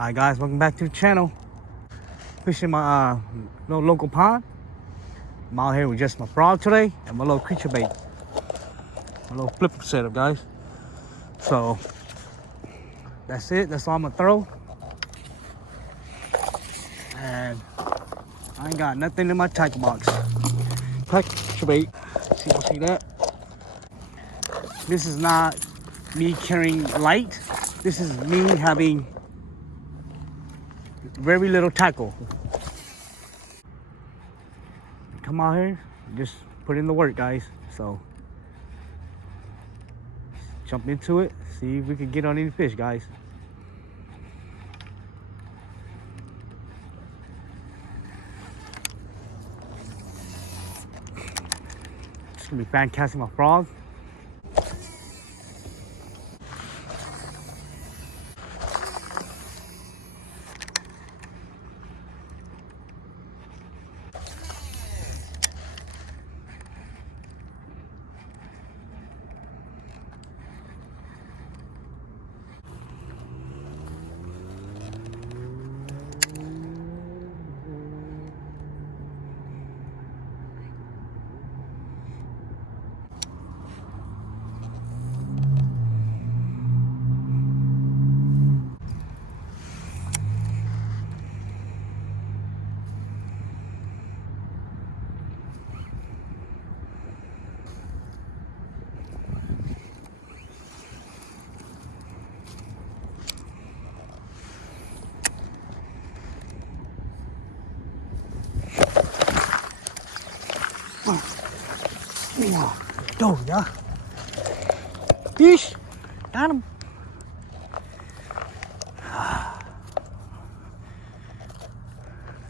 Hi guys, welcome back to the channel. Fishing my little local pond. I'm out here with just my frog today and my little creature bait. My little flipper setup, guys. So that's it. That's all I'm gonna throw. And I ain't got nothing in my tackle box. Creature bait. See that? This is not me carrying light. This is me having very little tackle. Come out here, just put in the work, guys. So jump into it, see if we can get on any fish, guys. Just gonna be fan casting my frog. Yeah, go, yeah. Fish, got him.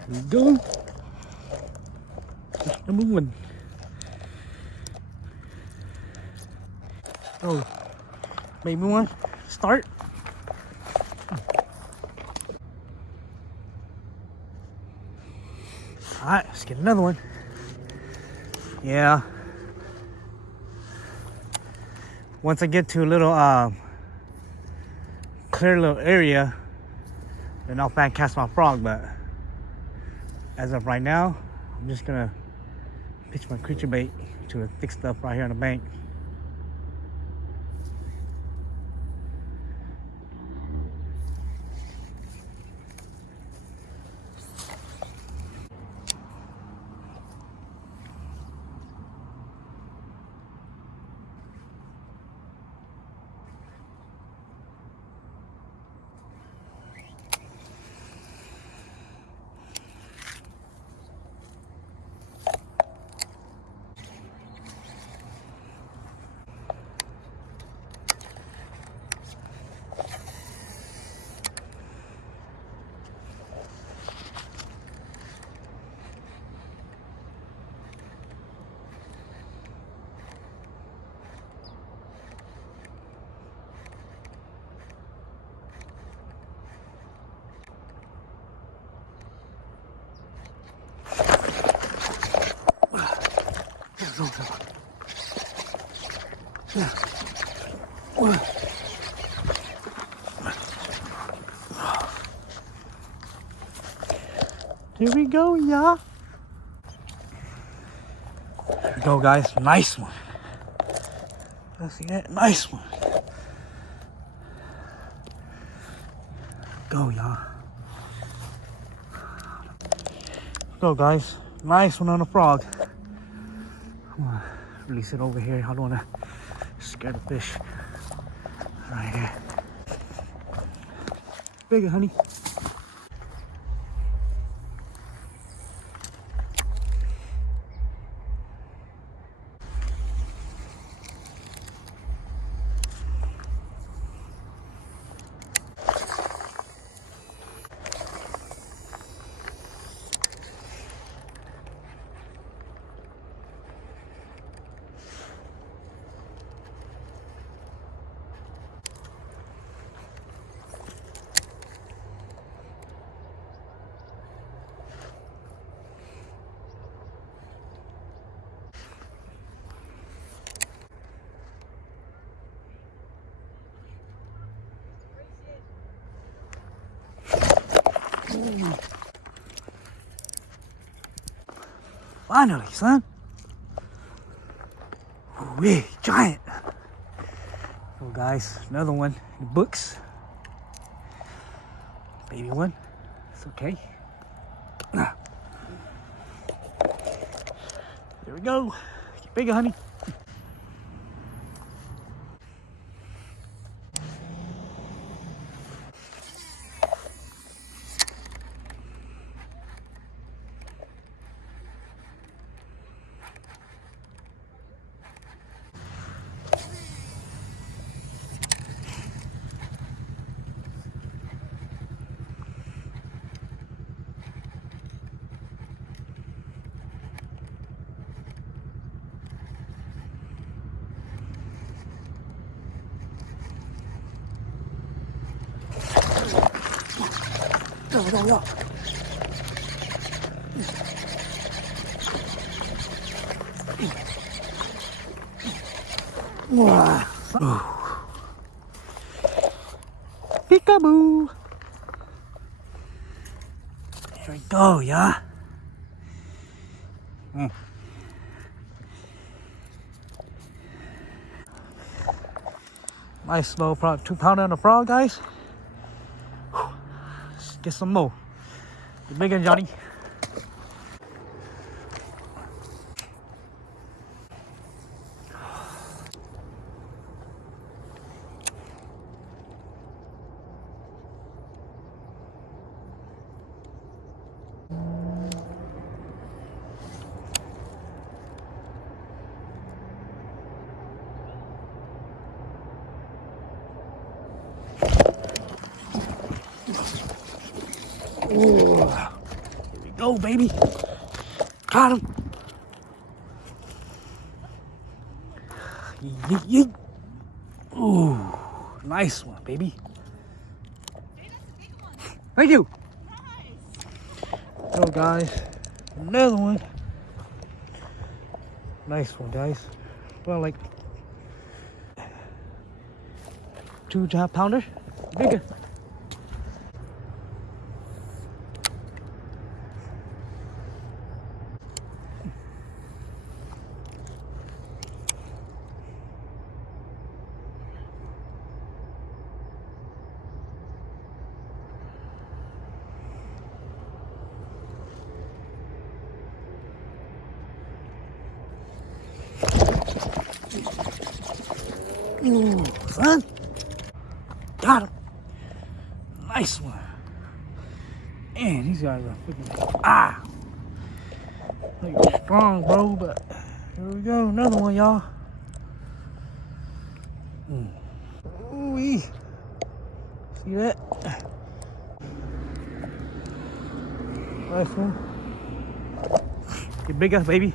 There you go. Fish number one. Oh, maybe one. Start. All right, let's get another one. Yeah. Once I get to a little clear little area, then I'll fan cast my frog. But as of right now, I'm just gonna pitch my creature bait to the thick stuff right here on the bank. Here we go, yeah. Here we go, guys. Nice one. Let's see that. Nice one. Go, y'all. Go, guys. Nice one on the frog. I'm gonna release it over here. I don't wanna scare the fish. Right here. Bigger, honey. Finally, son. Ooh, giant. Oh, guys, another one. The books. Baby one. It's okay. There we go. Get bigger, honey. Go. Peekaboo. Here we go, yeah. Nice little 2-pounder on the frog, guys. Let's get some more. Get bigger, Johnny. Ooh. Here we go, baby. Got him. Yeet, yeet. Ooh, nice one, baby. Thank you. Oh, guys, another one. Nice one, guys. Well, like 2.5 pounder, bigger. Ooh, son. Got him. Nice one. Man, these guys are freaking Like strong, bro, but here we go. Another one, y'all. Ooh-wee. See that? Nice one. Get bigger, baby.